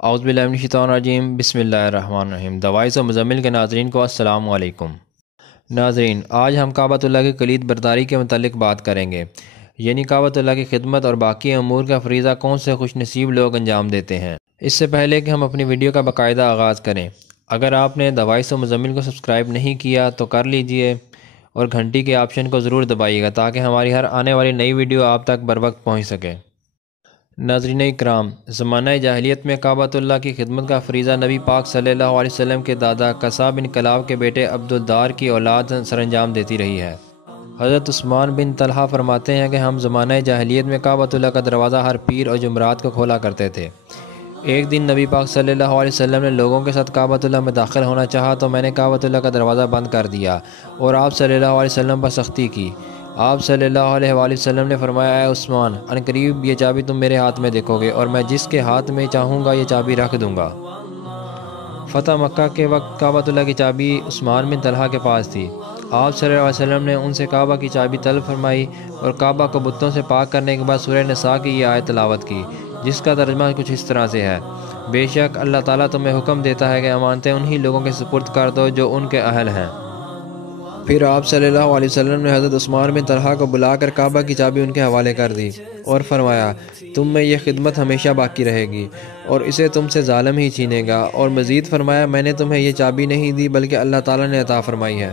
اعوذ باللہ من الشیطان الرجیم، بسم اللہ الرحمن الرحیم۔ دی وائس آف مزمل کے ناظرین کو السلام علیکم۔ ناظرین، آج ہم کعبۃ اللہ کی کلید برداری کے متعلق بات کریں گے، یعنی کعبۃ اللہ کی خدمت اور باقی امور کا فریضہ کون سے خوش نصیب لوگ انجام دیتے ہیں۔ اس سے پہلے کہ ہم اپنی ویڈیو کا باقاعدہ آغاز کریں، اگر آپ نے دی وائس آف مزمل کو سبسکرائب نہیں کیا تو کر لیجئے اور گھنٹی کے آپشن کو ضرور دبائیے گا تاکہ ہماری ہر آنے والی نئی ویڈیو آپ تک بر وقت پہنچ سکے۔ ناظرین اکرام، زمانہ جاہلیت میں کعبۃ اللہ کی خدمت کا فریضہ نبی پاک صلی اللہ علیہ وسلم کے دادا قصہ بن کلاب کے بیٹے عبدالدار کی اولاد سر انجام دیتی رہی ہے۔ حضرت عثمان بن طلحہ فرماتے ہیں کہ ہم زمانہ جاہلیت میں کعبۃ اللہ کا دروازہ ہر پیر اور جمعرات کو کھولا کرتے تھے۔ ایک دن نبی پاک صلی اللہ علیہ وسلم نے لوگوں کے ساتھ کعبۃ اللہ میں داخل ہونا چاہا تو میں نے کعبۃ اللہ کا دروازہ بند کر دیا اور آپ صلی اللہ علیہ وسلم پر سختی کی۔ آپ صلی اللہ علیہ وآلہ وسلم نے فرمایا، اے عثمان، عنقریب یہ چابی تم میرے ہاتھ میں دیکھو گے اور میں جس کے ہاتھ میں چاہوں گا یہ چابی رکھ دوں گا۔ فتح مکہ کے وقت کعبۃ اللہ کی چابی عثمان بن طلحہ کے پاس تھی۔ آپ صلی اللہ علیہ وسلم نے ان سے کعبہ کی چابی طلب فرمائی اور کعبہ کو بتوں سے پاک کرنے کے بعد سورہ نساء کی یہ آیت تلاوت کی، جس کا ترجمہ کچھ اس طرح سے ہے: بے شک اللہ تعالیٰ تمہیں حکم دیتا ہے کہ امانتیں انہی لوگوں کے سپرد کر دو جو ان کے اہل ہیں۔ پھر آپ صلی اللہ علیہ وسلم نے حضرت عثمان بن طلحہ کو بلا کر کعبہ کی چابی ان کے حوالے کر دی اور فرمایا، تم میں یہ خدمت ہمیشہ باقی رہے گی اور اسے تم سے ظالم ہی چھینے گا، اور مزید فرمایا، میں نے تمہیں یہ چابی نہیں دی بلکہ اللہ تعالیٰ نے عطا فرمائی ہے۔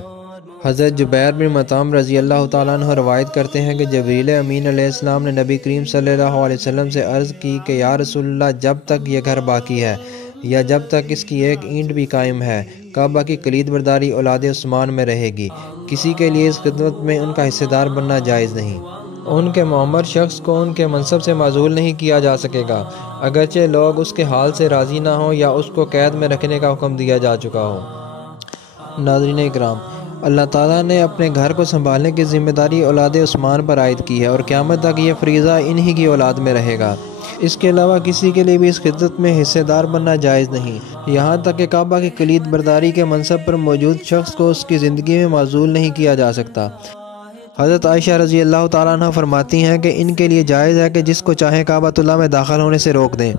حضرت جبیر بن مطعم رضی اللہ تعالیٰ عنہ روایت کرتے ہیں کہ جبریل امین علیہ السلام نے نبی کریم صلی اللہ علیہ وسلم سے عرض کی کہ یا رسول اللہ، جب تک یہ گھر باقی ہے یا جب تک اس کی ایک اینٹ بھی قائم ہے، کعبہ کی کلید برداری اولاد عثمان میں رہے گی۔ کسی کے لیے اس خدمت میں ان کا حصہ دار بننا جائز نہیں۔ ان کے معمر شخص کو ان کے منصب سے معزول نہیں کیا جا سکے گا، اگرچہ لوگ اس کے حال سے راضی نہ ہوں یا اس کو قید میں رکھنے کا حکم دیا جا چکا ہو۔ ناظرین اکرام، اللہ تعالیٰ نے اپنے گھر کو سنبھالنے کی ذمہ داری اولاد عثمان پر عائد کی ہے اور قیامت تک یہ فریضہ انہی کی اولاد میں رہے گا۔ اس کے علاوہ کسی کے لیے بھی اس خدمت میں حصہ دار بننا جائز نہیں، یہاں تک کہ کعبہ کی کلید برداری کے منصب پر موجود شخص کو اس کی زندگی میں معزول نہیں کیا جا سکتا۔ حضرت عائشہ رضی اللہ تعالیٰ عنہ فرماتی ہیں کہ ان کے لیے جائز ہے کہ جس کو چاہیں کعبۃ اللہ میں داخل ہونے سے روک دیں۔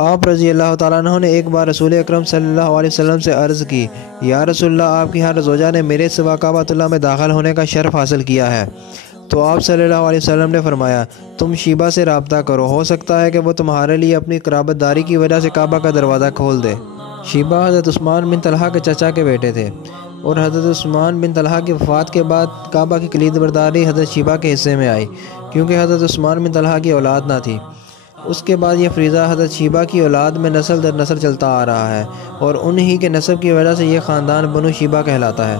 آپ رضی اللہ تعالیٰ عنہ نے ایک بار رسول اکرم صلی اللہ علیہ وسلم سے عرض کی، یا رسول اللہ، آپ کی ہر زوجہ نے میرے سوا کعبۃ اللہ میں داخل ہونے کا شرف حاصل کیا ہے۔ تو آپ صلی اللہ علیہ وسلم نے فرمایا، تم شیبہ سے رابطہ کرو، ہو سکتا ہے کہ وہ تمہارے لیے اپنی قرابت داری کی وجہ سے کعبہ کا دروازہ کھول دے۔ شیبہ حضرت عثمان بن طلحہ کے چچا کے بیٹے تھے اور حضرت عثمان بن طلحہ کی وفات کے بعد کعبہ کی کلید برداری حضرت شیبہ کے حصے میں آئی، کیونکہ حضرت عثمان بن طلحہ کی اولاد نہ تھی۔ اس کے بعد یہ فریضہ حضرت شیبہ کی اولاد میں نسل در نسل چلتا آ رہا ہے اور انہی کے نسب کی وجہ سے یہ خاندان بنو شیبہ کہلاتا ہے۔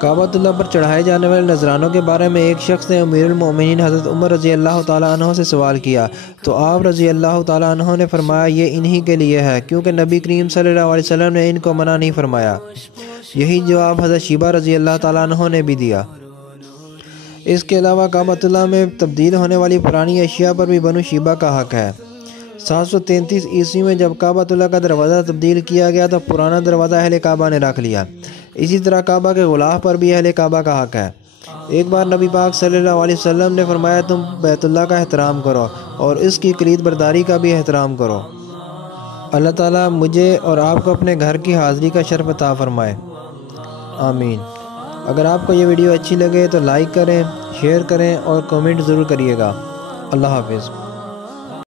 کعبۃ اللہ پر چڑھائے جانے والے نذرانوں کے بارے میں ایک شخص نے امیر المؤمنین حضرت عمر رضی اللہ تعالیٰ عنہ سے سوال کیا تو آپ رضی اللہ تعالیٰ عنہ نے فرمایا، یہ انہی کے لیے ہے کیونکہ نبی کریم صلی اللہ علیہ وسلم نے ان کو منع نہیں فرمایا۔ یہی جواب حضرت شیبہ رضی اللہ تعالیٰ عنہ نے بھی دیا۔ اس کے علاوہ کعبۃ اللہ میں تبدیل ہونے والی پرانی اشیاء پر بھی بنو شیبہ کا حق ہے۔ 733 عیسوی میں جب کعبۃ اللہ کا دروازہ تبدیل کیا گیا تو پرانا دروازہ اہل کعبہ نے رکھ لیا۔ اسی طرح کعبہ کے غلاف پر بھی اہل کعبہ کا حق ہے۔ ایک بار نبی پاک صلی اللہ علیہ وسلم نے فرمایا، تم بیت اللہ کا احترام کرو اور اس کی کلید برداری کا بھی احترام کرو۔ اللہ تعالیٰ مجھے اور آپ کو اپنے گھر کی حاضری کا شرف عطا فرمائے، آمین۔ اگر آپ کو یہ ویڈیو اچھی لگے تو لائک کریں، شیئر کریں اور کمنٹ ضرور کریے گا۔ اللہ حافظ۔